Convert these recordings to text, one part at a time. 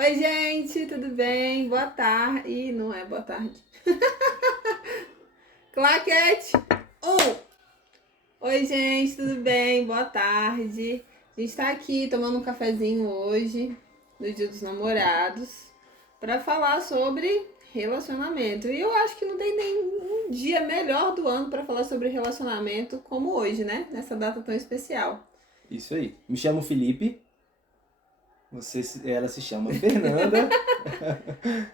Oi, gente, tudo bem? Boa tarde. Ih, não é boa tarde. Claquete! Oi, gente, tudo bem? Boa tarde. A gente tá aqui tomando um cafezinho hoje, no Dia dos Namorados, para falar sobre relacionamento. E eu acho que não tem nenhum dia melhor do ano para falar sobre relacionamento como hoje, né? Nessa data tão especial. Isso aí. Me chamo Felipe. Ela se chama Fernanda.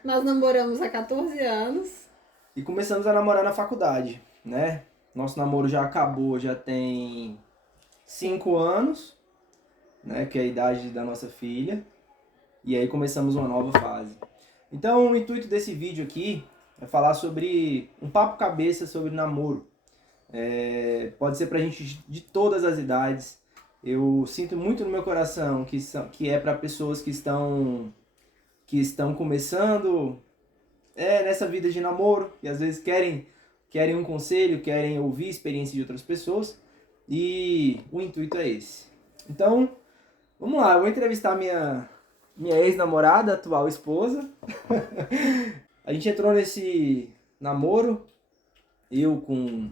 Nós namoramos há 14 anos. E começamos a namorar na faculdade, né? Nosso namoro já acabou, já tem 5 anos, né? Que é a idade da nossa filha. E aí começamos uma nova fase. Então, o intuito desse vídeo aqui é falar sobre um papo cabeça sobre namoro. Pode ser pra gente de todas as idades. Eu sinto muito no meu coração que é para pessoas que estão começando nessa vida de namoro, e às vezes querem um conselho, querem ouvir a experiência de outras pessoas, e o intuito é esse. Então, vamos lá, eu vou entrevistar minha ex-namorada, atual esposa. A gente entrou nesse namoro, eu com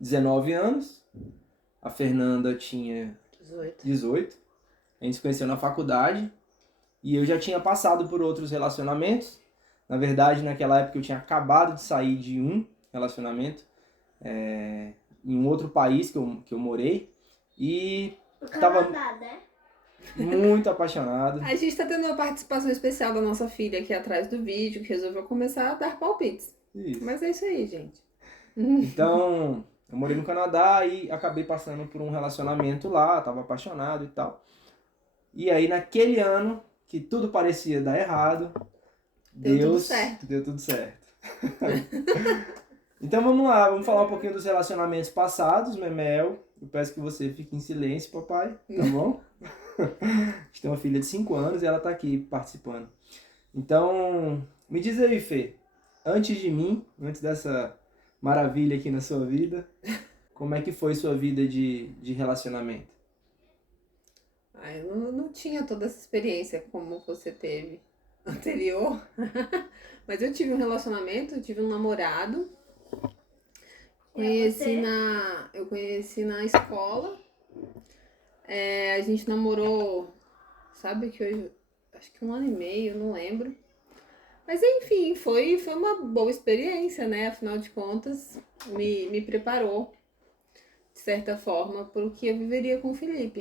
19 anos, a Fernanda tinha 18. 18. A gente se conheceu na faculdade e eu já tinha passado por outros relacionamentos. Na verdade, naquela época eu tinha acabado de sair de um relacionamento em um outro país que eu morei e O estava Canadá, né? muito apaixonado. A gente tá tendo uma participação especial da nossa filha aqui atrás do vídeo, que resolveu começar a dar palpites. Isso. Mas é isso aí, gente. Então, eu morei no Canadá e acabei passando por um relacionamento lá, estava apaixonado e tal. E aí, naquele ano, que tudo parecia dar errado, Deu tudo Deus certo. deu tudo certo. Então vamos lá, vamos falar um pouquinho dos relacionamentos passados, Memel. Eu peço que você fique em silêncio, papai, tá bom? A gente tem uma filha de 5 anos e ela tá aqui participando. Então, me diz aí, Fê, antes de mim, antes dessa maravilha aqui na sua vida, como é que foi sua vida de relacionamento? Eu não tinha toda essa experiência como você teve anterior. Mas eu tive um relacionamento, eu tive um namorado. Eu conheci na escola. A gente namorou, sabe que hoje, acho que 1 ano e meio, não lembro. Mas enfim, foi uma boa experiência, né? Afinal de contas, me preparou, de certa forma, para o que eu viveria com o Felipe.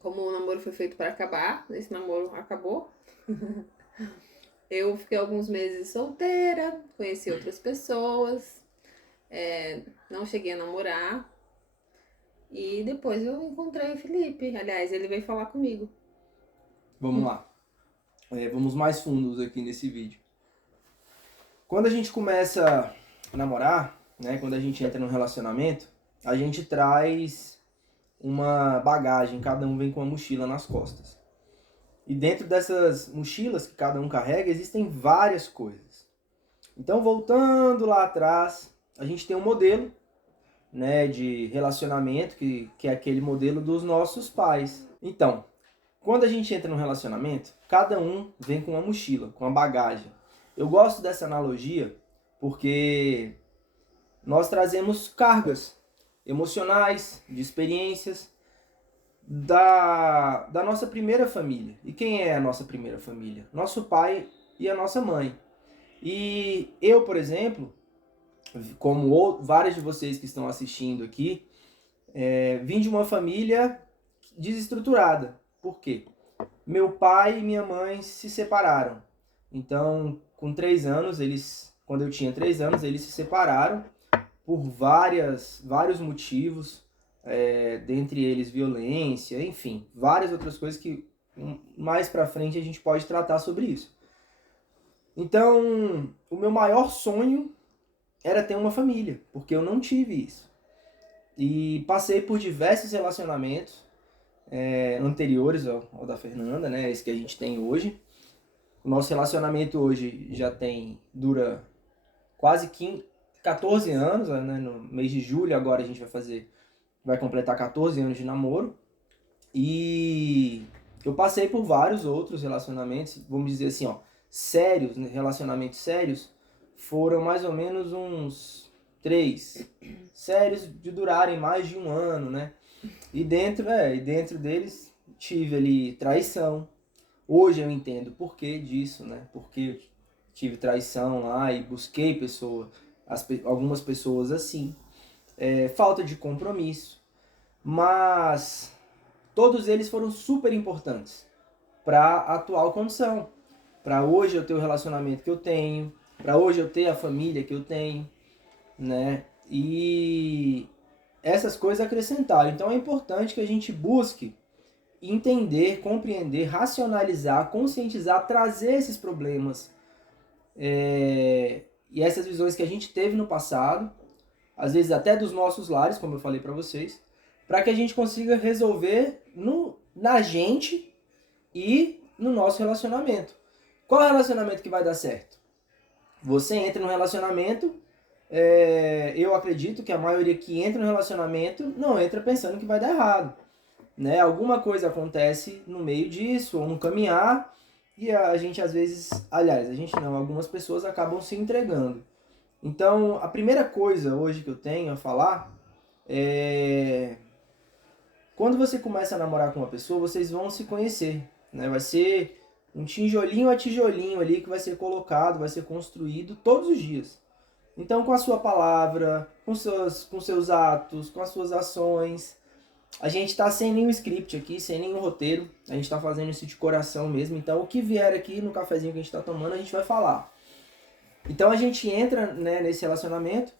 Como o namoro foi feito para acabar, esse namoro acabou. Eu fiquei alguns meses solteira, conheci outras pessoas, não cheguei a namorar. E depois eu encontrei o Felipe. Aliás, ele veio falar comigo. Vamos lá. Vamos mais fundos aqui nesse vídeo. Quando a gente começa a namorar, né, quando a gente entra num relacionamento, a gente traz uma bagagem, cada um vem com uma mochila nas costas. E dentro dessas mochilas que cada um carrega, existem várias coisas. Então, voltando lá atrás, a gente tem um modelo, né, de relacionamento, que é aquele modelo dos nossos pais. Então, quando a gente entra num relacionamento, cada um vem com uma mochila, com uma bagagem. Eu gosto dessa analogia porque nós trazemos cargas emocionais, de experiências da nossa primeira família. E quem é a nossa primeira família? Nosso pai e a nossa mãe. E eu, por exemplo, como vários de vocês que estão assistindo aqui, vim de uma família desestruturada. Por quê? Meu pai e minha mãe se separaram. Então, com 3 anos, quando eu tinha 3 anos, eles se separaram por vários motivos, dentre eles violência, enfim, várias outras coisas que mais pra frente a gente pode tratar sobre isso. Então, o meu maior sonho era ter uma família, porque eu não tive isso. E passei por diversos relacionamentos anteriores ao da Fernanda, né, esse que a gente tem hoje. O nosso relacionamento hoje dura quase 14 anos, né? No mês de julho agora a gente vai completar 14 anos de namoro. E Eu passei por vários outros relacionamentos, vamos dizer assim, ó, sérios, né, relacionamentos sérios, foram mais ou menos uns 3 sérios de durarem mais de um ano, né? E dentro deles tive ali traição. Hoje eu entendo o porquê disso, né? Porque eu tive traição lá e busquei algumas pessoas assim. Falta de compromisso. Mas todos eles foram super importantes para a atual condição. Para hoje eu ter o relacionamento que eu tenho, para hoje eu ter a família que eu tenho, né? E essas coisas acrescentaram. Então é importante que a gente busque entender, compreender, racionalizar, conscientizar, trazer esses problemas e essas visões que a gente teve no passado, às vezes até dos nossos lares, como eu falei para vocês, para que a gente consiga resolver na gente e no nosso relacionamento. Qual é o relacionamento que vai dar certo? Você entra no relacionamento, eu acredito que a maioria que entra no relacionamento não entra pensando que vai dar errado. Né? Alguma coisa acontece no meio disso, ou no caminhar, e a gente às vezes, aliás, a gente não, algumas pessoas acabam se entregando. Então, a primeira coisa hoje que eu tenho a falar é... Quando você começa a namorar com uma pessoa, vocês vão se conhecer, né? Vai ser um tijolinho a tijolinho ali que vai ser colocado, vai ser construído todos os dias. Então, com a sua palavra, com seus atos, com as suas ações. A gente está sem nenhum script aqui, sem nenhum roteiro. A gente está fazendo isso de coração mesmo. Então, o que vier aqui no cafezinho que a gente está tomando, a gente vai falar. Então, a gente entra, né, nesse relacionamento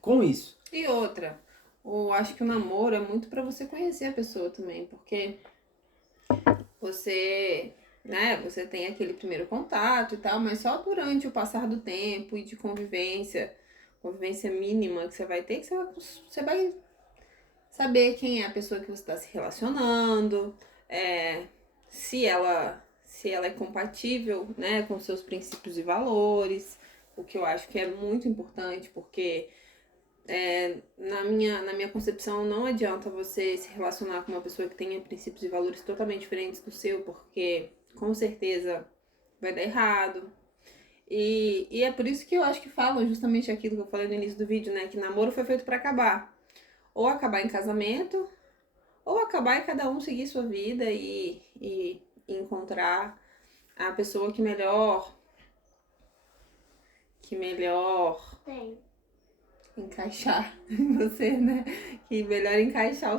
com isso. E outra, eu acho que o namoro é muito pra você conhecer a pessoa também, porque você, né, você tem aquele primeiro contato e tal, mas só durante o passar do tempo e de convivência mínima que você vai ter, que você vai saber quem é a pessoa que você está se relacionando, se ela é compatível, né, com seus princípios e valores, o que eu acho que é muito importante, porque na minha concepção não adianta você se relacionar com uma pessoa que tenha princípios e valores totalmente diferentes do seu, porque com certeza vai dar errado. E é por isso que eu acho que falam justamente aquilo que eu falei no início do vídeo, né, que namoro foi feito para acabar. Ou acabar em casamento, ou acabar e cada um seguir sua vida e encontrar a pessoa que melhor Tem. encaixar em você, né? Que melhor encaixar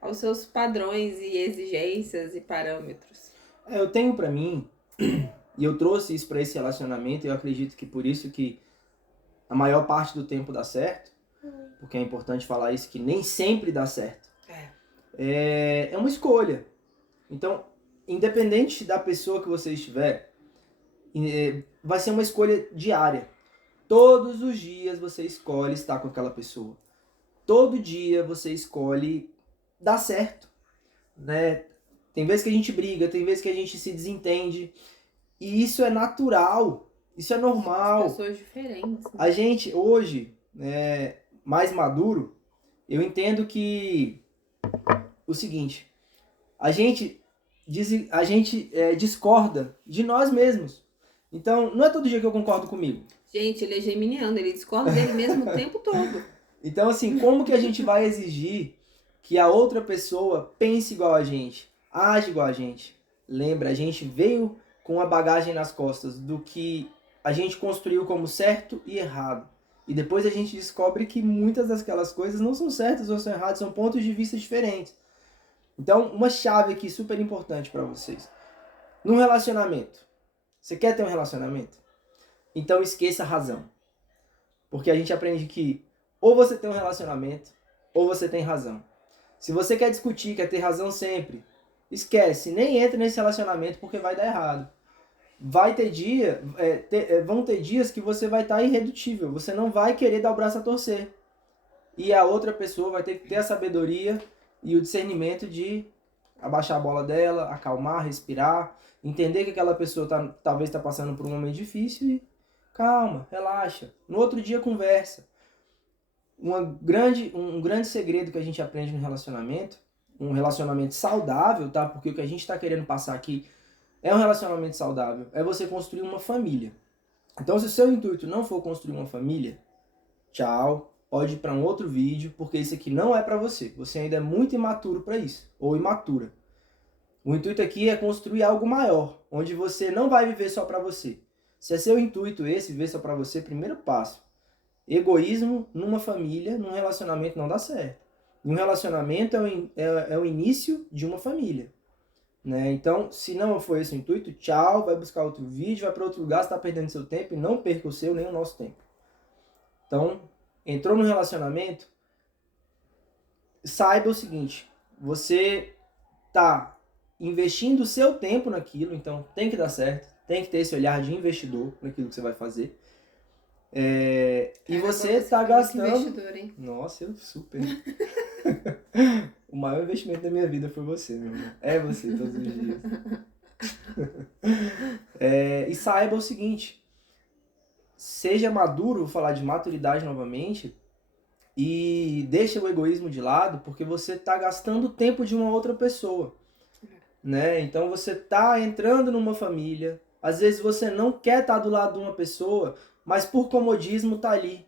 aos seus padrões e exigências e parâmetros. Eu tenho pra mim, e eu trouxe isso pra esse relacionamento, e eu acredito que por isso que a maior parte do tempo dá certo, porque é importante falar isso, que nem sempre dá certo. É uma escolha. Então, independente da pessoa que você estiver, vai ser uma escolha diária. Todos os dias você escolhe estar com aquela pessoa. Todo dia você escolhe dar certo, né? Tem vezes que a gente briga, tem vezes que a gente se desentende. E isso é natural, isso é normal. Pessoas diferentes. Né? A gente, hoje, mais maduro, eu entendo que o seguinte, a gente discorda de nós mesmos. Então, não é todo dia que eu concordo comigo. Gente, ele é geminiano, ele discorda dele mesmo o tempo todo. Então, assim, como que a gente vai exigir que a outra pessoa pense igual a gente, age igual a gente? Lembra, a gente veio com a bagagem nas costas do que a gente construiu como certo e errado. E depois a gente descobre que muitas daquelas coisas não são certas ou são erradas, são pontos de vista diferentes. Então, uma chave aqui super importante para vocês. Num relacionamento, você quer ter um relacionamento? Então esqueça a razão. Porque a gente aprende que ou você tem um relacionamento, ou você tem razão. Se você quer discutir, quer ter razão sempre, esquece, nem entra nesse relacionamento porque vai dar errado. Vai ter vão ter dias que você vai estar irredutível, você não vai querer dar o braço a torcer. E a outra pessoa vai ter que ter a sabedoria e o discernimento de abaixar a bola dela, acalmar, respirar, entender que aquela pessoa talvez está passando por um momento difícil e calma, relaxa. No outro dia conversa. Um grande segredo que a gente aprende no relacionamento um relacionamento saudável, tá? Porque o que a gente tá querendo passar aqui é um relacionamento saudável, é você construir uma família. Então, se o seu intuito não for construir uma família, tchau, pode ir para um outro vídeo, porque isso aqui não é para você. Você ainda é muito imaturo para isso, ou imatura. O intuito aqui é construir algo maior, onde você não vai viver só para você. Se é seu intuito esse, viver só para você, primeiro passo. Egoísmo numa família, num relacionamento não dá certo. E um relacionamento é o início de uma família. Né? Então, se não for esse o intuito, tchau, vai buscar outro vídeo, vai para outro lugar, você está perdendo seu tempo e não perca o seu nem o nosso tempo. Então, entrou no relacionamento, saiba o seguinte, você tá investindo o seu tempo naquilo, então tem que dar certo, tem que ter esse olhar de investidor naquilo que você vai fazer. E você tá gastando... Investidor, hein? Nossa, eu super. O maior investimento da minha vida foi você, meu irmão. É você todos os dias. E saiba o seguinte, seja maduro, vou falar de maturidade novamente, e deixa o egoísmo de lado, porque você está gastando o tempo de uma outra pessoa, né? Então você está entrando numa família, às vezes você não quer estar do lado de uma pessoa, mas por comodismo tá ali.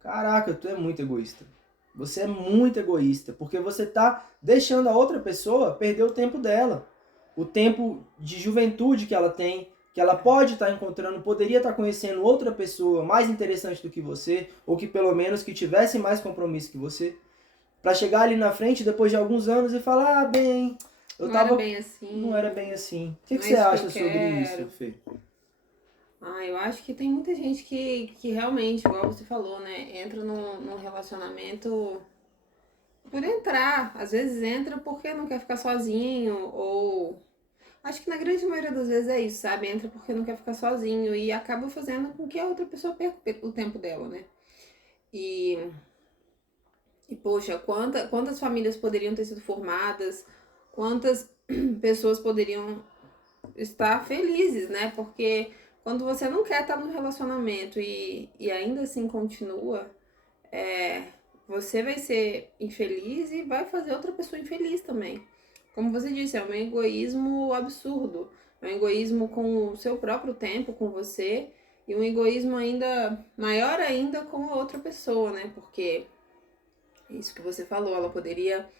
Caraca, tu é muito egoísta. Você é muito egoísta, porque você está deixando a outra pessoa perder o tempo dela, o tempo de juventude que ela tem, que ela pode estar encontrando, poderia estar conhecendo outra pessoa mais interessante do que você, ou que pelo menos que tivesse mais compromisso que você, para chegar ali na frente depois de alguns anos e falar, ah, bem, eu tava... Não era bem assim. Não era bem assim. O que você acha sobre isso, Fê? Eu acho que tem muita gente que realmente, igual você falou, né, entra num relacionamento por entrar. Às vezes entra porque não quer ficar sozinho, ou... Acho que na grande maioria das vezes é isso, sabe? Entra porque não quer ficar sozinho e acaba fazendo com que a outra pessoa perca o tempo dela, né? E poxa, quantas famílias poderiam ter sido formadas, quantas pessoas poderiam estar felizes, né? Porque quando você não quer estar num relacionamento e ainda assim continua, você vai ser infeliz e vai fazer outra pessoa infeliz também. Como você disse, é um egoísmo absurdo. É um egoísmo com o seu próprio tempo, com você, e um egoísmo ainda maior ainda com a outra pessoa, né? Porque isso que você falou, ela poderia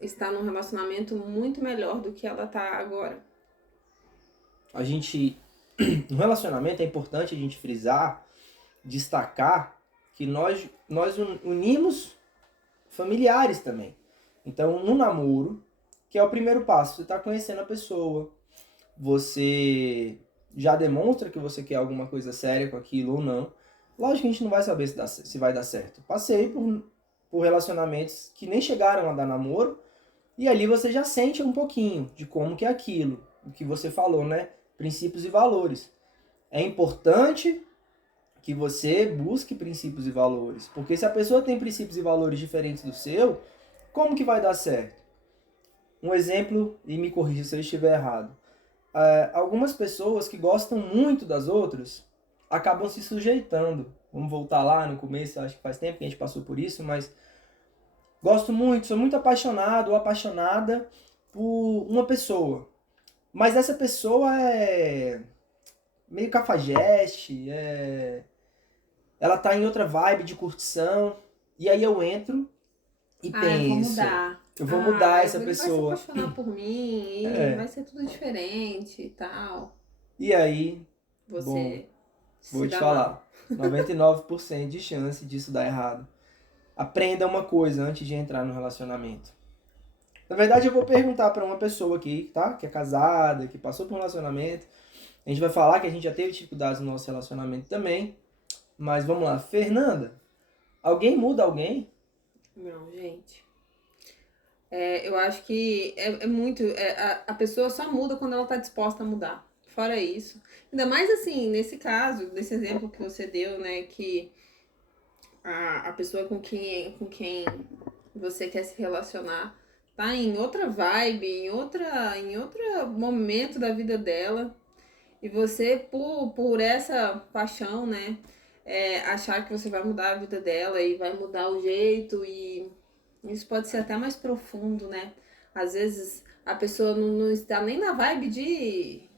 estar num relacionamento muito melhor do que ela tá agora. No relacionamento é importante a gente frisar, destacar que nós unimos familiares também. Então, no namoro, que é o primeiro passo, você está conhecendo a pessoa, você já demonstra que você quer alguma coisa séria com aquilo ou não. Lógico que a gente não vai saber se vai dar certo. Passei por relacionamentos que nem chegaram a dar namoro, e ali você já sente um pouquinho de como que é aquilo, o que você falou, né? Princípios e valores. É importante que você busque princípios e valores, porque se a pessoa tem princípios e valores diferentes do seu, como que vai dar certo? Um exemplo, e me corrija se eu estiver errado. Algumas pessoas que gostam muito das outras acabam se sujeitando. Vamos voltar lá no começo, acho que faz tempo que a gente passou por isso, mas gosto muito, sou muito apaixonado ou apaixonada por uma pessoa. Mas essa pessoa é meio cafajeste, ela tá em outra vibe de curtição, e aí eu entro e penso... Eu vou mudar essa pessoa. Vai se apaixonar por mim e vai ser tudo diferente e tal. E aí, você vou te falar, 99% de chance disso dar errado. Aprenda uma coisa antes de entrar no relacionamento. Na verdade, eu vou perguntar para uma pessoa aqui, tá? Que é casada, que passou por um relacionamento. A gente vai falar que a gente já teve dificuldades no nosso relacionamento também. Mas vamos lá. Fernanda, alguém muda alguém? Não, gente. Eu acho que a pessoa só muda quando ela tá disposta a mudar. Fora isso. Ainda mais assim, nesse caso, nesse exemplo que você deu, né? Que a pessoa com quem você quer se relacionar tá em outra vibe, em outro momento da vida dela. E você, por essa paixão, né? Achar que você vai mudar a vida dela e vai mudar o jeito, e isso pode ser até mais profundo, né? Às vezes a pessoa não está nem na vibe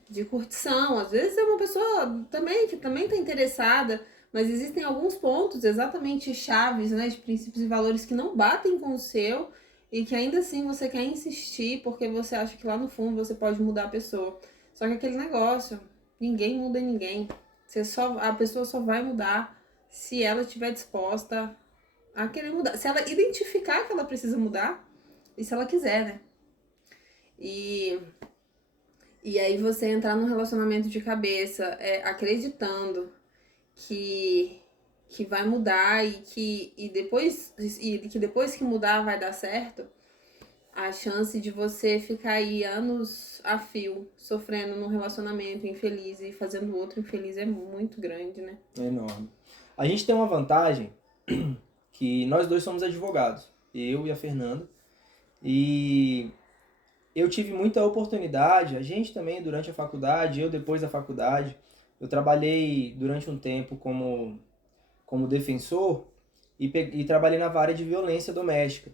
de curtição. Às vezes é uma pessoa também que também está interessada, mas existem alguns pontos exatamente chaves, né, de princípios e valores que não batem com o seu e que ainda assim você quer insistir porque você acha que lá no fundo você pode mudar a pessoa. Só que aquele negócio, ninguém muda ninguém. A pessoa só vai mudar se ela estiver disposta a querer mudar. Se ela identificar que ela precisa mudar e se ela quiser, né? E aí você entrar num relacionamento de cabeça, acreditando que vai mudar e que depois que mudar vai dar certo, a chance de você ficar aí anos a fio sofrendo num relacionamento infeliz e fazendo o outro infeliz é muito grande, né? É enorme. A gente tem uma vantagem que nós dois somos advogados, eu e a Fernanda, e eu tive muita oportunidade, a gente também durante a faculdade, eu depois da faculdade, eu trabalhei durante um tempo como defensor e trabalhei na área de violência doméstica.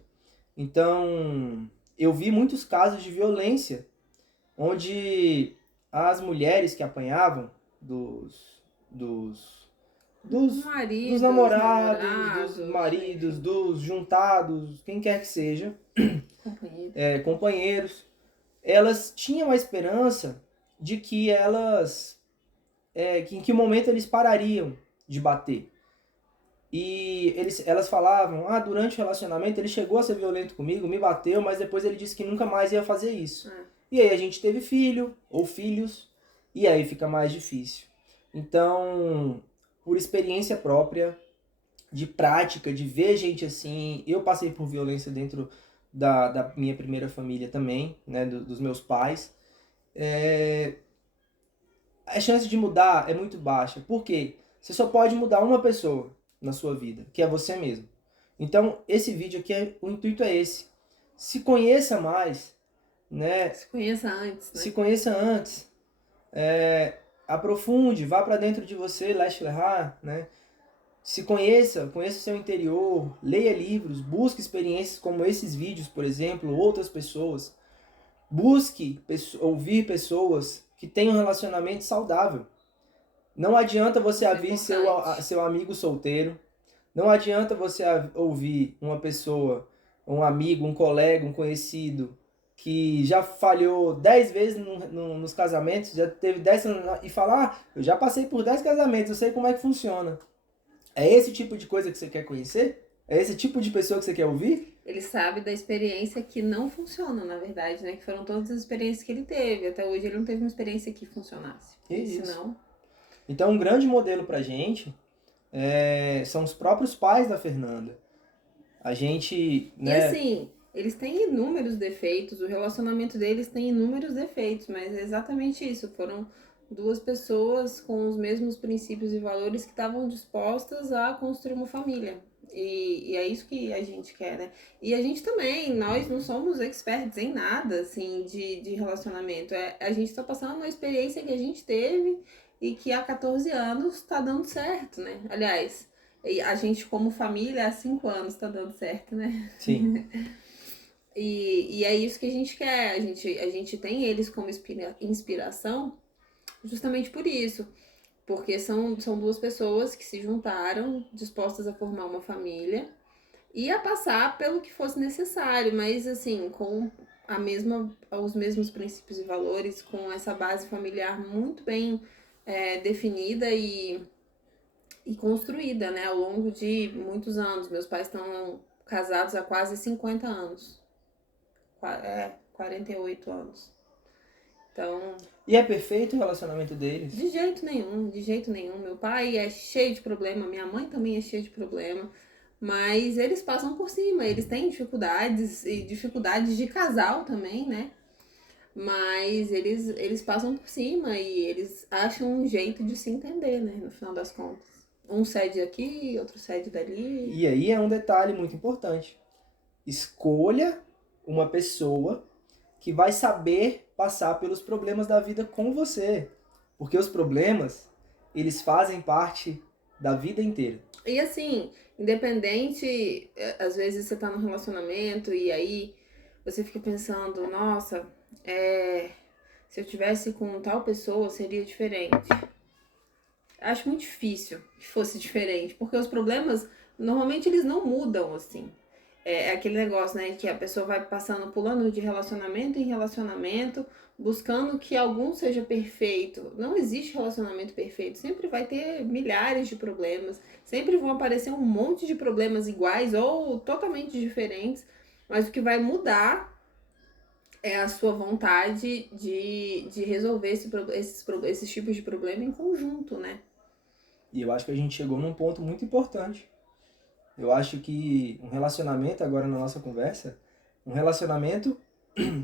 Então, eu vi muitos casos de violência onde as mulheres que apanhavam dos namorados, dos maridos, dos juntados, quem quer que seja, companheiros, elas tinham a esperança de que que em que momento eles parariam de bater. E elas falavam, durante o relacionamento ele chegou a ser violento comigo, me bateu, mas depois ele disse que nunca mais ia fazer isso. E aí a gente teve filho, ou filhos, e aí fica mais difícil. Então, por experiência própria, de prática, de ver gente assim, eu passei por violência dentro da minha primeira família também, né, dos meus pais. A chance de mudar é muito baixa. Por quê? Você só pode mudar uma pessoa na sua vida, que é você mesmo. Então, esse vídeo aqui, o intuito é esse. Se conheça mais, né? Se conheça antes, né? Se conheça antes. Aprofunde, vá para dentro de você, né? Se conheça o seu interior, leia livros, busque experiências como esses vídeos, por exemplo, outras pessoas. Busque ouvir pessoas que tenham um relacionamento saudável. Não adianta você ouvir seu amigo solteiro. Não adianta você ouvir uma pessoa, um amigo, um colega, um conhecido, que já falhou 10 vezes nos casamentos, já teve 10 e falar, eu já passei por 10 casamentos, eu sei como é que funciona. É esse tipo de coisa que você quer conhecer? É esse tipo de pessoa que você quer ouvir? Ele sabe da experiência que não funciona, na verdade, né? Que foram todas as experiências que ele teve. Até hoje ele não teve uma experiência que funcionasse. Isso. Senão... Então, um grande modelo pra gente são os próprios pais da Fernanda. A gente, né? E assim, eles têm inúmeros defeitos, o relacionamento deles tem inúmeros defeitos, mas é exatamente isso. Foram duas pessoas com os mesmos princípios e valores que estavam dispostas a construir uma família. E é isso que a gente quer, né? E a gente também, nós não somos experts em nada, assim, de relacionamento. A gente tá passando uma experiência que a gente teve e que há 14 anos tá dando certo, né? Aliás, a gente como família há 5 anos tá dando certo, né? Sim. E é isso que a gente quer. A gente tem eles como inspiração justamente por isso. Porque são duas pessoas que se juntaram, dispostas a formar uma família e a passar pelo que fosse necessário, mas assim, com os mesmos princípios e valores, com essa base familiar muito bem definida e construída, né, ao longo de muitos anos. Meus pais estão casados há quase 50 anos. 48 anos. Então... E é perfeito o relacionamento deles? De jeito nenhum. Meu pai é cheio de problema, minha mãe também é cheia de problema, mas eles passam por cima, eles têm dificuldades e dificuldades de casal também, né? Mas eles passam por cima e eles acham um jeito de se entender, né? No final das contas. Um cede aqui, outro cede dali. E aí é um detalhe muito importante. Escolha uma pessoa que vai saber passar pelos problemas da vida com você. Porque os problemas, eles fazem parte da vida inteira. E assim, independente, às vezes você tá num relacionamento e aí você fica pensando, nossa, se eu tivesse com tal pessoa seria diferente. Acho muito difícil que fosse diferente, porque os problemas, normalmente eles não mudam, assim. É aquele negócio, né, que a pessoa vai passando, pulando de relacionamento em relacionamento, buscando que algum seja perfeito. Não existe relacionamento perfeito, sempre vai ter milhares de problemas, sempre vão aparecer um monte de problemas iguais ou totalmente diferentes, mas o que vai mudar é a sua vontade de resolver esses tipos de problema em conjunto, né? E eu acho que a gente chegou num ponto muito importante. Eu acho que um relacionamento, agora na nossa conversa, um relacionamento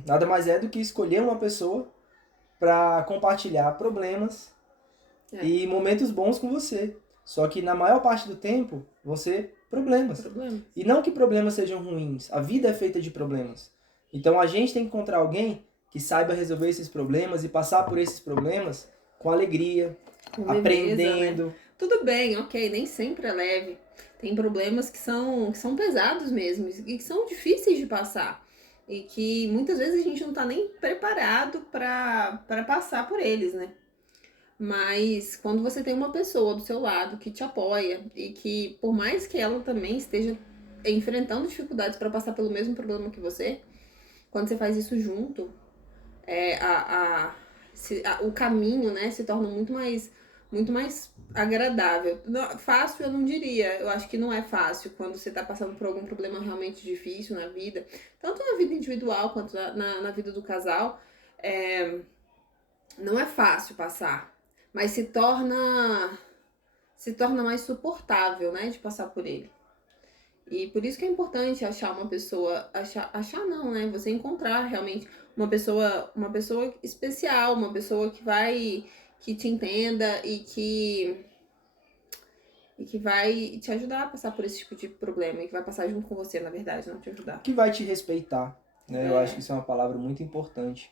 nada mais é do que escolher uma pessoa para compartilhar problemas e momentos bons com você. Só que na maior parte do tempo vão ser problemas. E não que problemas sejam ruins. A vida é feita de problemas. Então a gente tem que encontrar alguém que saiba resolver esses problemas e passar por esses problemas com alegria, com aprendendo. Né? Tudo bem, ok, nem sempre é leve. Tem problemas que são pesados mesmo e que são difíceis de passar. E que muitas vezes a gente não tá nem preparado para passar por eles, né? Mas quando você tem uma pessoa do seu lado que te apoia e que, por mais que ela também esteja enfrentando dificuldades para passar pelo mesmo problema que você, quando você faz isso junto, o caminho, né, se torna muito mais agradável. Fácil eu não diria, eu acho que não é fácil quando você tá passando por algum problema realmente difícil na vida, tanto na vida individual quanto na vida do casal, não é fácil passar, mas se torna mais suportável, né, de passar por ele. E por isso que é importante achar uma pessoa, achar não, né, você encontrar realmente uma pessoa especial, uma pessoa que te entenda e que vai te ajudar a passar por esse tipo de problema e que vai passar junto com você, na verdade, não te ajudar. Que vai te respeitar, né? Eu acho que isso é uma palavra muito importante.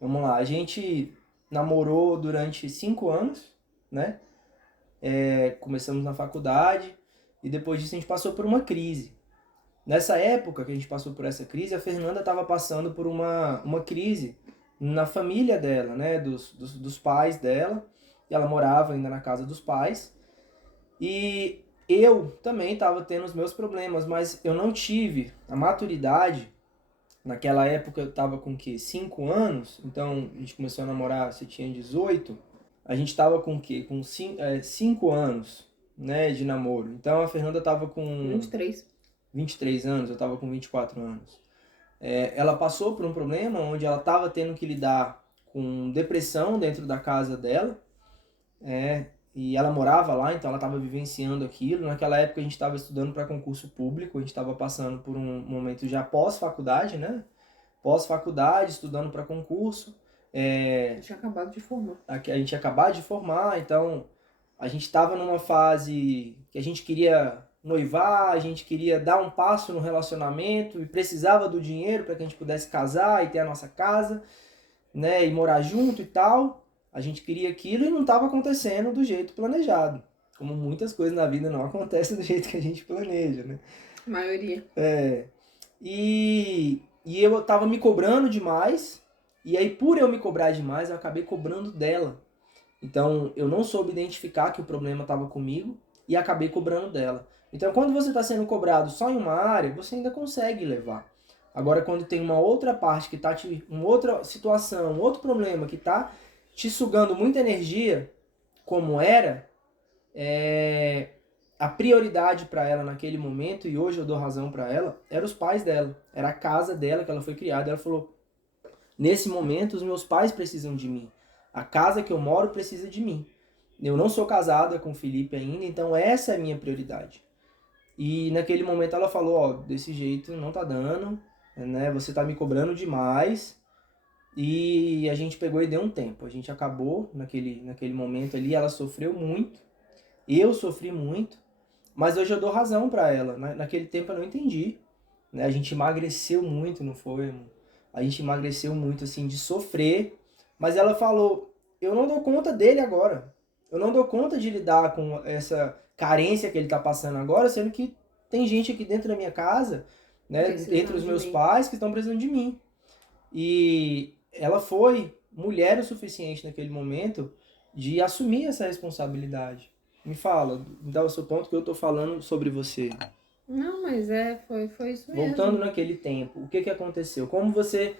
Vamos lá, a gente namorou durante 5 anos, né? Começamos na faculdade e depois disso a gente passou por uma crise. Nessa época que a gente passou por essa crise, a Fernanda estava passando por uma crise na família dela, né? Dos pais dela. Ela morava ainda na casa dos pais. E eu também estava tendo os meus problemas, mas eu não tive a maturidade. Naquela época eu estava com o quê? 5 anos. Então a gente começou a namorar, você tinha 18. A gente estava com o quê? Com 5 anos, né, de namoro. Então a Fernanda estava com 23 anos, eu estava com 24 anos. Ela passou por um problema onde ela estava tendo que lidar com depressão dentro da casa dela. E ela morava lá, então ela estava vivenciando aquilo. Naquela época a gente estava estudando para concurso público, a gente estava passando por um momento já pós-faculdade, né? Pós-faculdade, estudando para concurso. A gente tinha acabado de formar. A gente tinha acabado de formar, então a gente estava numa fase que a gente queria noivar, a gente queria dar um passo no relacionamento e precisava do dinheiro para que a gente pudesse casar e ter a nossa casa, né? E morar junto e tal. A gente queria aquilo e não estava acontecendo do jeito planejado. Como muitas coisas na vida não acontecem do jeito que a gente planeja, né? A maioria. E eu estava me cobrando demais. E aí, por eu me cobrar demais, eu acabei cobrando dela. Então, eu não soube identificar que o problema estava comigo e acabei cobrando dela. Então, quando você está sendo cobrado só em uma área, você ainda consegue levar. Agora, quando tem uma outra parte que está uma outra situação, um outro problema que está te sugando muita energia, como era, a prioridade para ela naquele momento, e hoje eu dou razão para ela, eram os pais dela. Era a casa dela que ela foi criada. Ela falou, nesse momento os meus pais precisam de mim. A casa que eu moro precisa de mim. Eu não sou casada com o Felipe ainda, então essa é a minha prioridade. E naquele momento ela falou, desse jeito não tá dando, né? Você tá me cobrando demais. E a gente pegou e deu um tempo. A gente acabou naquele momento ali. Ela sofreu muito. Eu sofri muito. Mas hoje eu dou razão para ela. Naquele tempo eu não entendi. Né? A gente emagreceu muito, não foi? A gente emagreceu muito, assim, de sofrer. Mas ela falou, eu não dou conta dele agora. Eu não dou conta de lidar com essa carência que ele tá passando agora, sendo que tem gente aqui dentro da minha casa né? Entre os meus pais que estão precisando de mim. E ela foi mulher o suficiente naquele momento de assumir essa responsabilidade. Me fala, me dá o seu ponto que eu tô falando sobre você. Não, mas foi isso mesmo. Voltando naquele tempo, o que aconteceu? Como você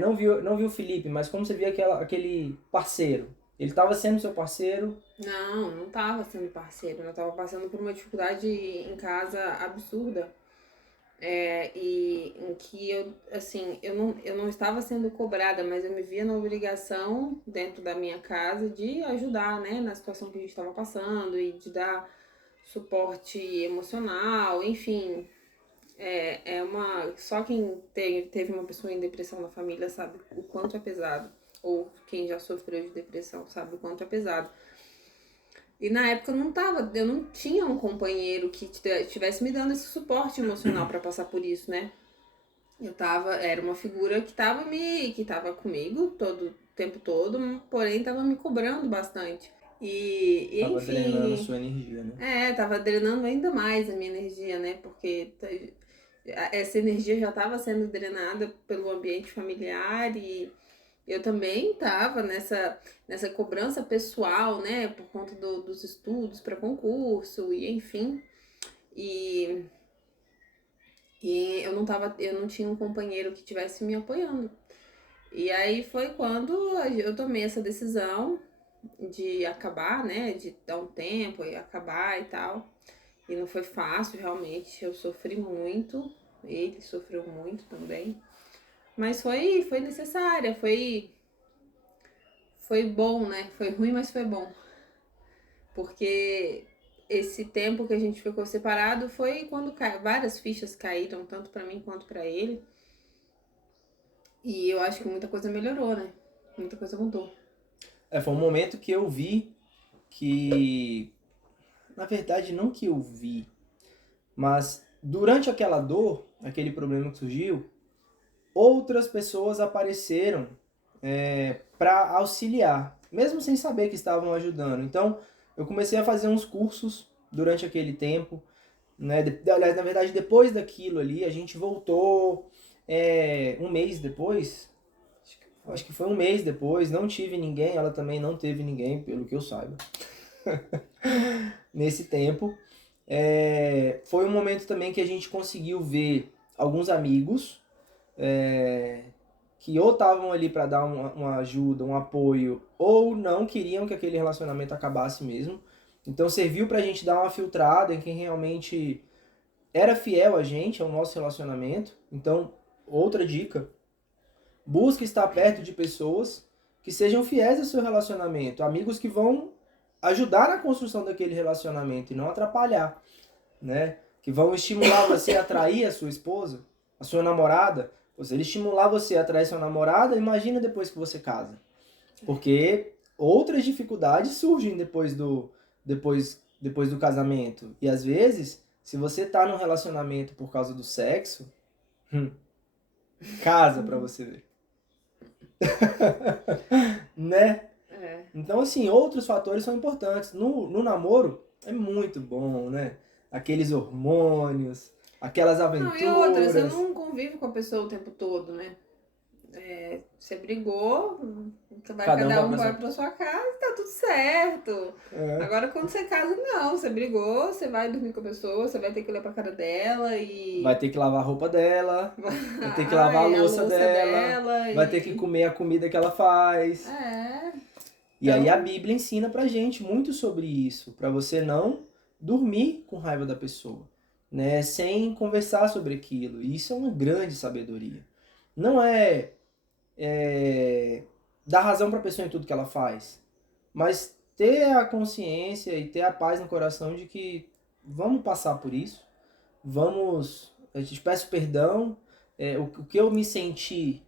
não viu o Felipe, mas como você viu aquele parceiro? Ele estava sendo seu parceiro? Não estava sendo parceiro. Eu estava passando por uma dificuldade em casa absurda. E em que eu não estava sendo cobrada, mas eu me via na obrigação dentro da minha casa de ajudar, né, na situação que a gente estava passando e de dar suporte emocional, enfim. Só quem teve uma pessoa em depressão na família sabe o quanto é pesado, ou quem já sofreu de depressão sabe o quanto é pesado. E na época eu não tinha um companheiro que estivesse me dando esse suporte emocional para passar por isso, né? Era uma figura que tava comigo todo o tempo todo, porém tava me cobrando bastante. Tava Enfim, drenando a sua energia, né? tava drenando ainda mais a minha energia, né? Porque essa energia já estava sendo drenada pelo ambiente familiar e eu também estava nessa cobrança pessoal, né, por conta dos estudos para concurso e enfim. E eu não tinha um companheiro que estivesse me apoiando. E aí foi quando eu tomei essa decisão de acabar, né, de dar um tempo e acabar e tal. E não foi fácil, realmente, eu sofri muito, ele sofreu muito também. Mas foi necessária, foi bom, né? Foi ruim, mas foi bom. Porque esse tempo que a gente ficou separado foi quando várias fichas caíram, tanto pra mim quanto pra ele. E eu acho que muita coisa melhorou, né? Muita coisa mudou. Foi um momento que eu vi que... Na verdade, não que eu vi, mas durante aquela dor, aquele problema que surgiu, outras pessoas apareceram para auxiliar, mesmo sem saber que estavam ajudando. Então, eu comecei a fazer uns cursos durante aquele tempo, né? Na verdade, depois daquilo ali, a gente voltou um mês depois, acho que foi um mês depois, não tive ninguém, ela também não teve ninguém, pelo que eu saiba, nesse tempo. Foi um momento também que a gente conseguiu ver alguns amigos que ou estavam ali para dar uma ajuda, um apoio, ou não queriam que aquele relacionamento acabasse mesmo. Então serviu pra gente dar uma filtrada em quem realmente era fiel a gente, ao nosso relacionamento. Então, outra dica, busque estar perto de pessoas que sejam fiéis ao seu relacionamento, amigos que vão ajudar na construção daquele relacionamento e não atrapalhar, né? Que vão estimular você a atrair a sua esposa, a sua namorada. Se ele estimular você a atrair sua namorada, imagina depois que você casa. Porque outras dificuldades surgem depois do casamento. E às vezes, se você tá num relacionamento por causa do sexo, casa pra você ver. Né? Então, assim, outros fatores são importantes. No namoro, é muito bom, né? Aqueles hormônios, aquelas aventuras. Não, e outras, eu não convivo com a pessoa o tempo todo, né? Você brigou, cada um vai pra sua casa e tá tudo certo. Agora, quando você casa, não. Você brigou, você vai dormir com a pessoa, você vai ter que olhar pra cara dela e... Vai ter que lavar a roupa dela, vai ter que lavar a louça dela, vai ter que comer a comida que ela faz. E aí a Bíblia ensina pra gente muito sobre isso, pra você não dormir com raiva da pessoa, né? Sem conversar sobre aquilo. E isso é uma grande sabedoria. Não dar razão pra pessoa em tudo que ela faz, mas ter a consciência e ter a paz no coração de que vamos passar por isso, eu te peço perdão, o que eu me senti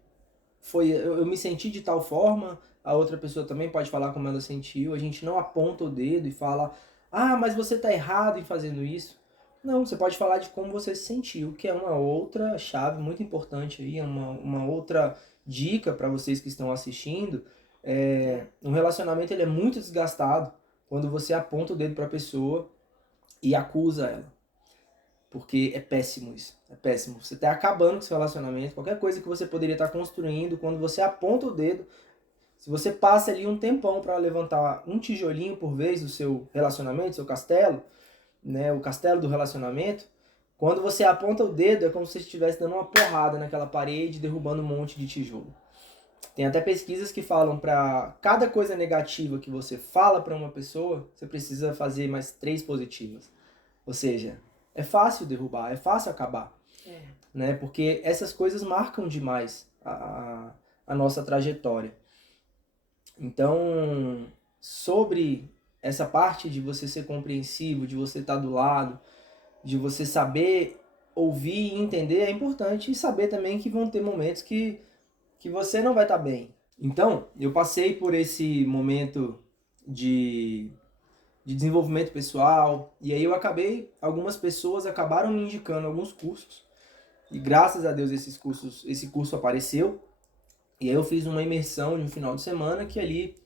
eu me senti de tal forma, a outra pessoa também pode falar como ela sentiu, a gente não aponta o dedo e fala, mas você tá errado em fazendo isso. Não, você pode falar de como você se sentiu, que é uma outra chave muito importante aí, uma outra dica para vocês que estão assistindo. Um relacionamento ele é muito desgastado quando você aponta o dedo para a pessoa e acusa ela. Porque é péssimo isso, é péssimo. Você tá acabando com o seu relacionamento, qualquer coisa que você poderia estar construindo, quando você aponta o dedo, se você passa ali um tempão para levantar um tijolinho por vez do seu relacionamento, seu castelo, né, o castelo do relacionamento, quando você aponta o dedo é como se você estivesse dando uma porrada naquela parede, derrubando um monte de tijolo. Tem até pesquisas que falam para cada coisa negativa que você fala para uma pessoa, você precisa fazer mais 3 positivas. Ou seja, é fácil derrubar, é fácil acabar. Né? Porque essas coisas marcam demais a nossa trajetória. Então, sobre essa parte de você ser compreensivo, de você estar do lado, de você saber ouvir e entender é importante, e saber também que vão ter momentos que você não vai estar bem. Então, eu passei por esse momento de desenvolvimento pessoal, e aí algumas pessoas acabaram me indicando alguns cursos, e graças a Deus esse curso apareceu, e aí eu fiz uma imersão de um final de semana que ali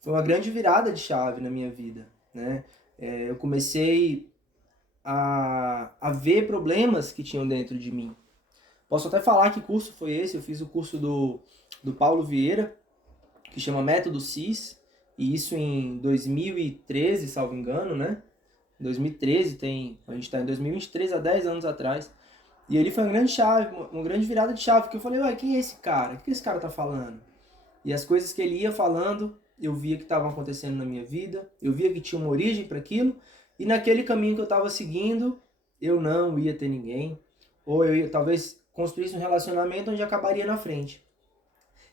foi uma grande virada de chave na minha vida, né? Eu comecei a ver problemas que tinham dentro de mim. Posso até falar que curso foi esse. Eu fiz o curso do Paulo Vieira, que chama Método CIS, e isso em 2013, salvo engano, né? 2013, a gente está em 2023, há 10 anos atrás. E ali foi uma grande virada de chave, porque eu falei, ué, quem é esse cara? O que esse cara tá falando? E as coisas que ele ia falando, eu via que estavam acontecendo na minha vida, eu via que tinha uma origem para aquilo, e naquele caminho que eu estava seguindo, eu não ia ter ninguém, ou eu ia talvez construísse um relacionamento onde acabaria na frente.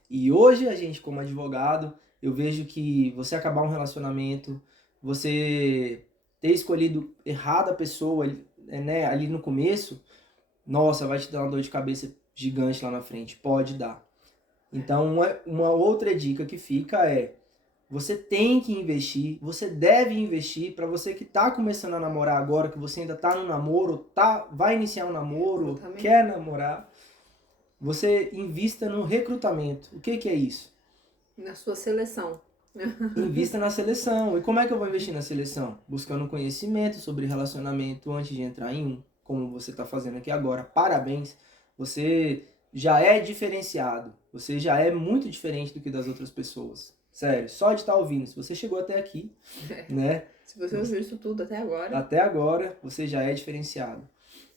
E hoje a gente, como advogado, eu vejo que você acabar um relacionamento, você ter escolhido errado a pessoa, né, ali no começo, nossa, vai te dar uma dor de cabeça gigante lá na frente, pode dar. Então, uma outra dica que fica é, você tem que investir, você deve investir. Para você que tá começando a namorar agora, que você ainda tá no namoro, vai iniciar um namoro, quer namorar, você invista no recrutamento. O que é isso? Na sua seleção. Invista na seleção. E como é que eu vou investir na seleção? Buscando conhecimento sobre relacionamento antes de entrar em um, como você está fazendo aqui agora. Parabéns! Você já é diferenciado. Você já é muito diferente do que das outras pessoas. Sério, só de estar ouvindo. Se você chegou até aqui, né? Se você ouviu isso tudo até agora. Até agora, você já é diferenciado.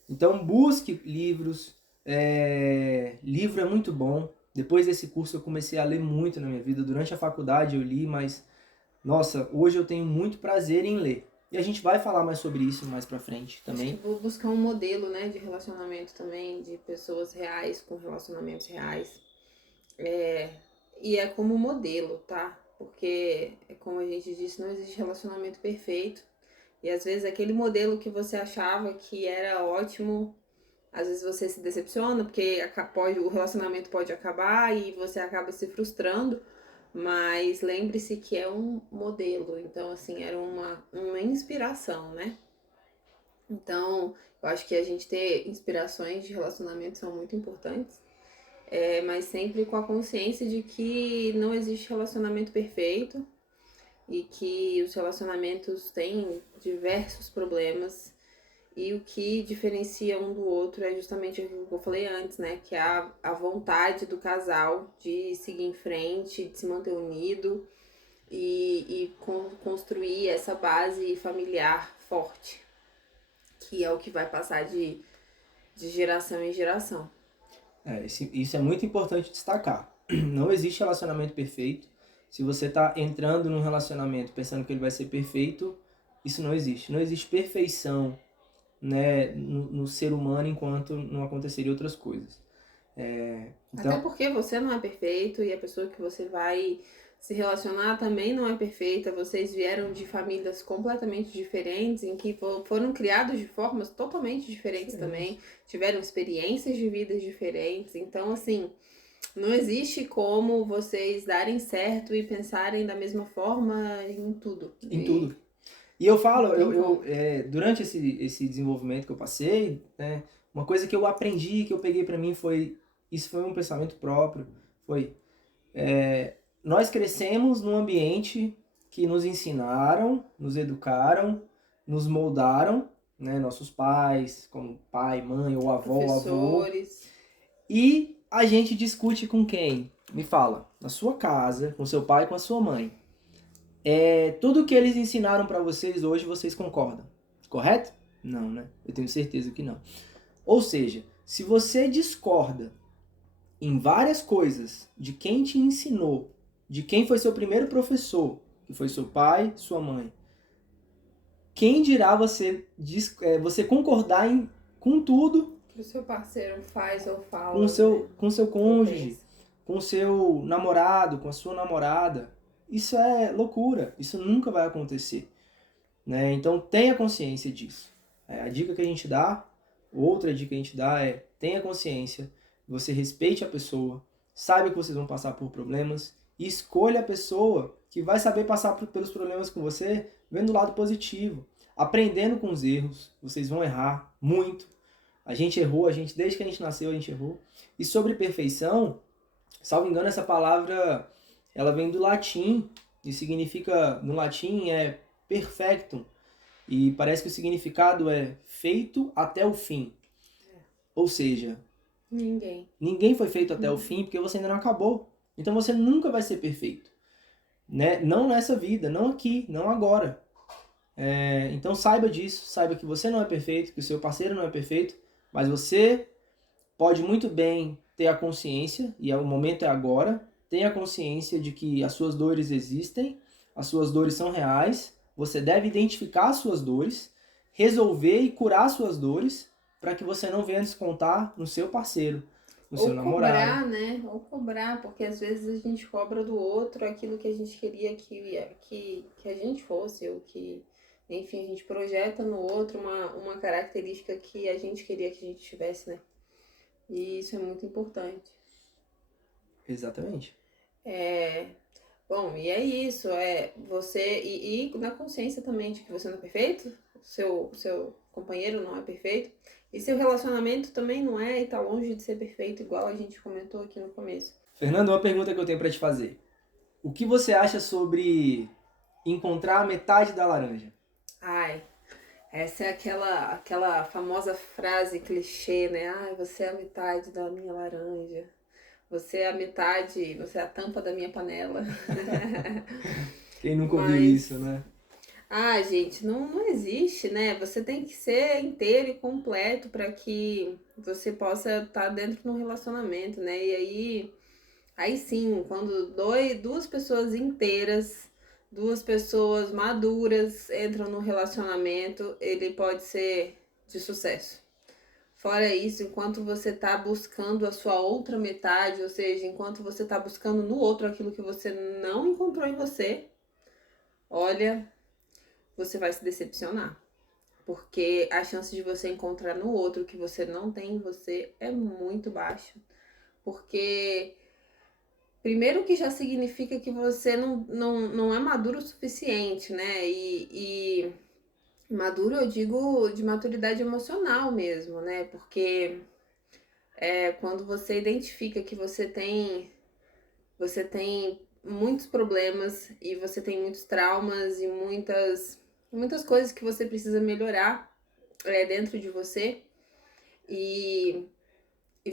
Então, busque livros. Livro é muito bom. Depois desse curso eu comecei a ler muito na minha vida. Durante a faculdade eu li, mas, nossa, hoje eu tenho muito prazer em ler. E a gente vai falar mais sobre isso mais pra frente também. Vou buscar um modelo, né, de relacionamento também, de pessoas reais com relacionamentos reais. E é como modelo, tá? Porque, como a gente disse, não existe relacionamento perfeito. E às vezes aquele modelo que você achava que era ótimo, às vezes você se decepciona, porque o relacionamento pode acabar e você acaba se frustrando. Mas lembre-se que é um modelo, então assim, era uma inspiração, né? Então, eu acho que a gente ter inspirações de relacionamento são muito importantes, mas sempre com a consciência de que não existe relacionamento perfeito e que os relacionamentos têm diversos problemas. E o que diferencia um do outro é justamente o que eu falei antes, né? Que é a vontade do casal de seguir em frente, de se manter unido e construir essa base familiar forte, que é o que vai passar de geração em geração. Isso é muito importante destacar. Não existe relacionamento perfeito. Se você está entrando num relacionamento pensando que ele vai ser perfeito, isso não existe. Não existe perfeição, né, no ser humano enquanto não acontecerem outras coisas. Até porque você não é perfeito e a pessoa que você vai se relacionar também não é perfeita. Vocês vieram de famílias completamente diferentes, em que foram criados de formas totalmente diferentes também, tiveram experiências de vidas diferentes. Então, assim, não existe como vocês darem certo e pensarem da mesma forma em tudo. Em tudo. E eu falo, durante esse desenvolvimento que eu passei, né, uma coisa que eu aprendi, que eu peguei pra mim isso foi um pensamento próprio, nós crescemos num ambiente que nos ensinaram, nos educaram, nos moldaram, né? Nossos pais, como pai, mãe, ou avó, ou avô. Professores. E a gente discute com quem? Me fala, na sua casa, com seu pai, com a sua mãe. Tudo que eles ensinaram para vocês hoje, vocês concordam, correto? Não, né? Eu tenho certeza que não. Ou seja, se você discorda em várias coisas de quem te ensinou, de quem foi seu primeiro professor, que foi seu pai, sua mãe, quem dirá você concordar com tudo Que o seu parceiro faz ou fala. com seu cônjuge, com seu namorado, com a sua namorada? Isso é loucura, isso nunca vai acontecer, né? Então tenha consciência disso. A dica que a gente dá, outra dica que a gente dá é: tenha consciência, você respeite a pessoa, saiba que vocês vão passar por problemas e escolha a pessoa que vai saber passar pelos problemas com você, vendo o lado positivo, aprendendo com os erros. Vocês vão errar muito. A gente errou, desde que a gente nasceu, a gente errou. E sobre perfeição, salvo engano, essa palavra ela vem do latim e significa, no latim, perfectum. E parece que o significado é feito até o fim. Ou seja, ninguém foi feito até o fim porque você ainda não acabou. Então você nunca vai ser perfeito, né? Não nessa vida, não aqui, não agora. Então saiba disso, saiba que você não é perfeito, que o seu parceiro não é perfeito, mas você pode muito bem ter a consciência, e o momento é agora, tenha a consciência de que as suas dores existem, as suas dores são reais, você deve identificar as suas dores, resolver e curar as suas dores, para que você não venha descontar no seu parceiro, no seu namorado. Ou cobrar, né? Ou cobrar, porque às vezes a gente cobra do outro aquilo que a gente queria que a gente fosse, ou que, enfim, a gente projeta no outro uma característica que a gente queria que a gente tivesse, né? E isso é muito importante. Exatamente. Bom, e é isso, você, e na consciência também de que você não é perfeito, seu companheiro não é perfeito, e seu relacionamento também não é, e tá longe de ser perfeito, igual a gente comentou aqui no começo. Fernando, uma pergunta que eu tenho para te fazer. O que você acha sobre encontrar a metade da laranja? Ai, essa é aquela famosa frase clichê, né? Ai, você é a metade da minha laranja. Você é a metade, você é a tampa da minha panela. Quem nunca ouviu isso, né? Ah, gente, não existe, né? Você tem que ser inteiro e completo para que você possa estar dentro de um relacionamento, né? E aí sim, quando duas pessoas inteiras, duas pessoas maduras entram no relacionamento, ele pode ser de sucesso. Fora isso, enquanto você tá buscando a sua outra metade, ou seja, enquanto você tá buscando no outro aquilo que você não encontrou em você, olha, você vai se decepcionar. Porque a chance de você encontrar no outro o que você não tem em você é muito baixa. Porque, primeiro que já significa que você não é maduro o suficiente, né? E maduro eu digo de maturidade emocional mesmo, né? Porque quando você identifica que você tem muitos problemas e você tem muitos traumas e muitas coisas que você precisa melhorar dentro de você e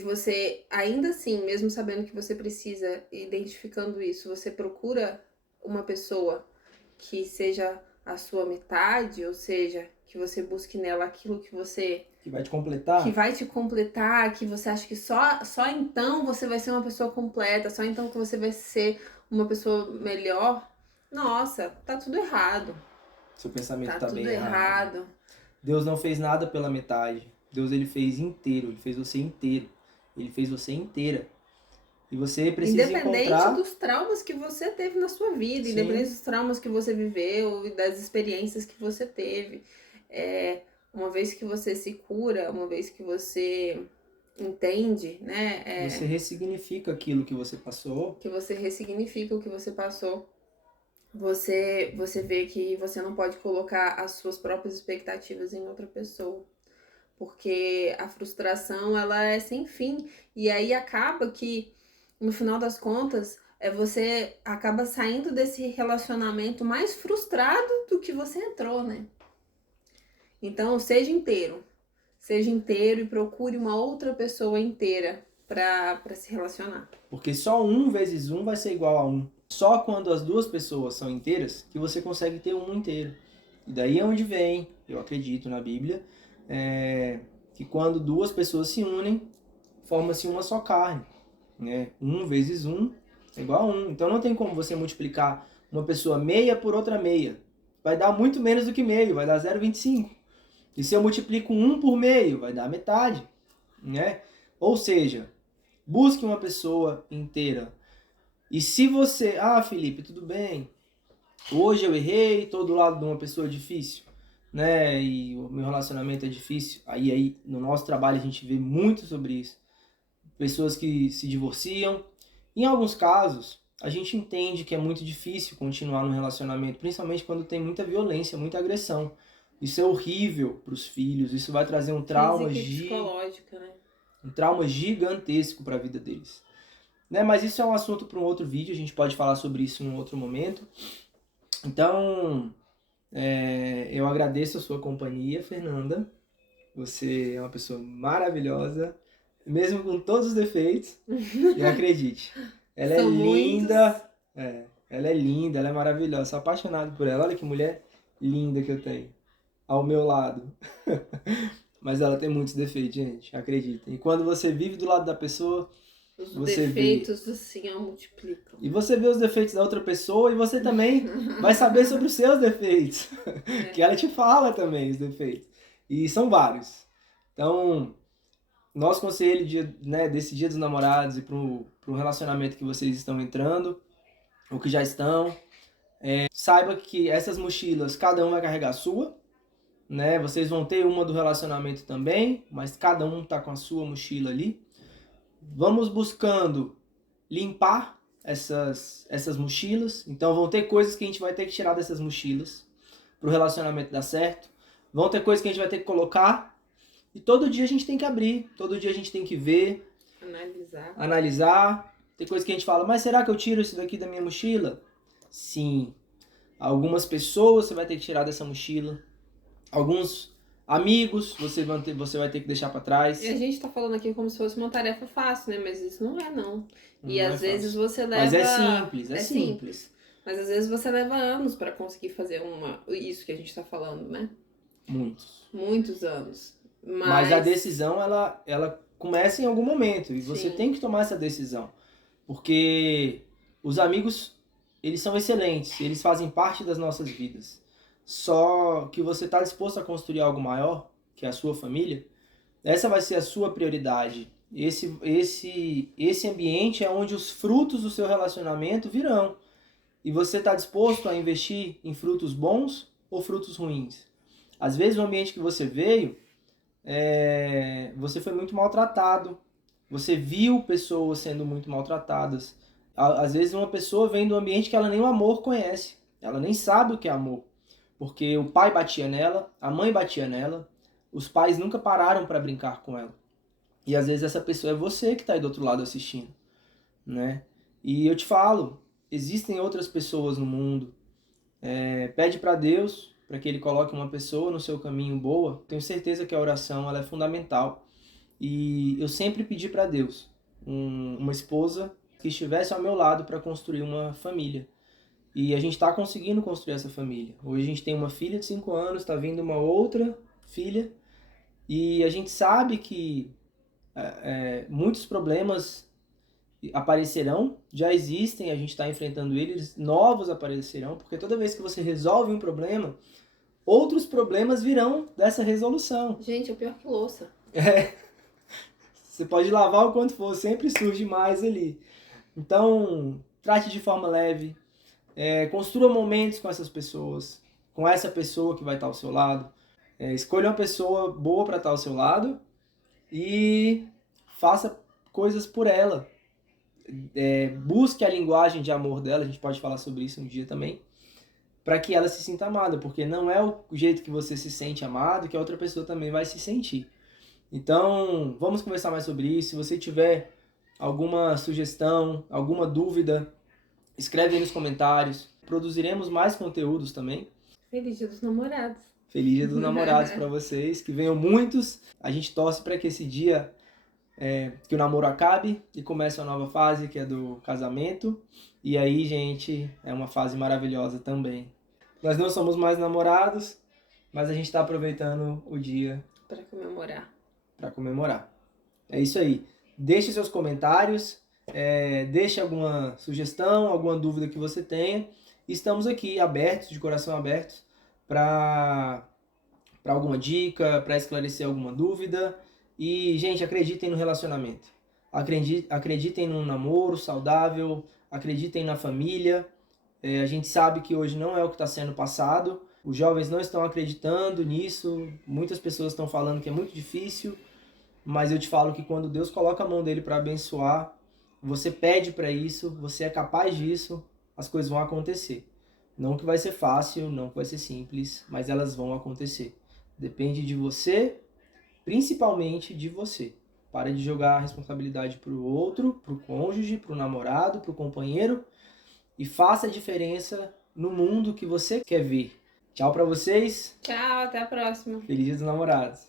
você ainda assim, mesmo sabendo que você precisa, identificando isso, você procura uma pessoa que seja a sua metade, ou seja, que você busque nela aquilo que você... Que vai te completar? Que vai te completar, que você acha que só então você vai ser uma pessoa completa, só então que você vai ser uma pessoa melhor. Nossa, tá tudo errado. Seu pensamento tá tudo bem errado. Deus não fez nada pela metade. Deus, ele fez inteiro, ele fez você inteiro. Ele fez você inteira. E você precisa independente dos traumas que você teve na sua vida, sim, independente dos traumas que você viveu e das experiências que você teve. Uma vez que você se cura, uma vez que você entende, né? Você ressignifica aquilo que você passou. Que você ressignifica o que você passou. Você vê que você não pode colocar as suas próprias expectativas em outra pessoa. Porque a frustração, ela é sem fim. E aí acaba que, no final das contas, você acaba saindo desse relacionamento mais frustrado do que você entrou, né? Então, seja inteiro. Seja inteiro e procure uma outra pessoa inteira para se relacionar. Porque só 1 vezes 1 vai ser igual a 1. Só quando as 2 pessoas são inteiras que você consegue ter 1 inteiro. E daí é onde vem, eu acredito na Bíblia, que quando 2 pessoas se unem, forma-se uma só carne. Né? 1 vezes 1 é igual a 1. Então não tem como você multiplicar uma pessoa meia por outra meia. Vai dar muito menos do que meio, vai dar 0,25. E se eu multiplico 1 por meio, vai dar metade. Né? Ou seja, busque uma pessoa inteira. E se você... Ah, Felipe, tudo bem. Hoje eu errei, tô do lado de uma pessoa difícil, né? E o meu relacionamento é difícil. Aí no nosso trabalho a gente vê muito sobre isso. Pessoas que se divorciam. Em alguns casos, a gente entende que é muito difícil continuar no relacionamento, principalmente quando tem muita violência, muita agressão. Isso é horrível para os filhos, isso vai trazer um trauma psicológico, né? Um trauma gigantesco para a vida deles. Né? Mas isso é um assunto para um outro vídeo, a gente pode falar sobre isso em um outro momento. Então, eu agradeço a sua companhia, Fernanda. Você é uma pessoa maravilhosa, mesmo com todos os defeitos. E acredite, ela é linda. Ela é linda, ela é maravilhosa. Sou apaixonado por ela. Olha que mulher linda que eu tenho ao meu lado. Mas ela tem muitos defeitos, gente, acreditem. E quando você vive do lado da pessoa, os você defeitos vê. assim multiplicam. E você vê os defeitos da outra pessoa e você também vai saber sobre os seus defeitos. Que ela te fala também os defeitos. E são vários. Então, nosso conselho desse Dia dos Namorados e para o relacionamento que vocês estão entrando, ou que já estão, saiba que essas mochilas, cada um vai carregar a sua. Né? Vocês vão ter uma do relacionamento também, mas cada um tá com a sua mochila ali. Vamos buscando limpar essas mochilas. Então vão ter coisas que a gente vai ter que tirar dessas mochilas para o relacionamento dar certo. Vão ter coisas que a gente vai ter que colocar. E todo dia a gente tem que abrir, todo dia a gente tem que ver, analisar. Tem coisas que a gente fala, mas será que eu tiro isso daqui da minha mochila? Sim. Algumas pessoas você vai ter que tirar dessa mochila. Alguns amigos você vai ter que deixar para trás. E a gente tá falando aqui como se fosse uma tarefa fácil, né? Mas isso não é, não. E às vezes você leva... Mas é simples, é simples. Mas às vezes você leva anos para conseguir fazer isso que a gente tá falando, né? Muitos anos. Mas a decisão, ela começa em algum momento. E você tem que tomar essa decisão. Porque os amigos, eles são excelentes. Eles fazem parte das nossas vidas. Só que você está disposto a construir algo maior, que é a sua família, essa vai ser a sua prioridade. Esse ambiente é onde os frutos do seu relacionamento virão. E você está disposto a investir em frutos bons ou frutos ruins? Às vezes o ambiente que você veio, você foi muito maltratado. Você viu pessoas sendo muito maltratadas. Às vezes uma pessoa vem de um ambiente que ela nem o amor conhece. Ela nem sabe o que é amor. Porque o pai batia nela, a mãe batia nela, os pais nunca pararam para brincar com ela. E às vezes essa pessoa é você que está aí do outro lado assistindo, né? E eu te falo, existem outras pessoas no mundo. Pede para Deus, para que Ele coloque uma pessoa no seu caminho boa. Tenho certeza que a oração ela é fundamental. E eu sempre pedi para Deus uma esposa que estivesse ao meu lado para construir uma família. E a gente está conseguindo construir essa família. Hoje a gente tem uma filha de 5 anos, está vindo uma outra filha. E a gente sabe que muitos problemas aparecerão, já existem, a gente está enfrentando eles, novos aparecerão, porque toda vez que você resolve um problema, outros problemas virão dessa resolução. Gente, é pior que louça. Você pode lavar o quanto for, sempre surge mais ali. Então, trate de forma leve. Construa momentos com essas pessoas, com essa pessoa que vai estar ao seu lado. Escolha uma pessoa boa para estar ao seu lado e faça coisas por ela. Busque a linguagem de amor dela, a gente pode falar sobre isso um dia também, para que ela se sinta amada, porque não é o jeito que você se sente amado que a outra pessoa também vai se sentir. Então, vamos conversar mais sobre isso. Se você tiver alguma sugestão, alguma dúvida, escreve aí nos comentários. Produziremos mais conteúdos também. Feliz Dia dos Namorados. Feliz Dia dos Namorados para vocês, que venham muitos. A gente torce para que esse dia, que o namoro acabe e comece uma nova fase, que é do casamento. E aí, gente, é uma fase maravilhosa também. Nós não somos mais namorados, mas a gente está aproveitando o dia para comemorar. É isso aí. Deixe seus comentários, deixe alguma sugestão, alguma dúvida que você tenha. Estamos aqui abertos, de coração aberto, para alguma dica, para esclarecer alguma dúvida. E, gente, acreditem no relacionamento. Acreditem num namoro saudável, acreditem na família. A gente sabe que hoje não é o que está sendo passado. Os jovens não estão acreditando nisso. Muitas pessoas estão falando que é muito difícil. Mas eu te falo que quando Deus coloca a mão dele para abençoar, você pede para isso, você é capaz disso, as coisas vão acontecer. Não que vai ser fácil, não que vai ser simples, mas elas vão acontecer. Depende de você, principalmente de você. Para de jogar a responsabilidade para o outro, para o cônjuge, para o namorado, para o companheiro, e faça a diferença no mundo que você quer ver. Tchau para vocês. Tchau, até a próxima. Feliz Dia dos Namorados.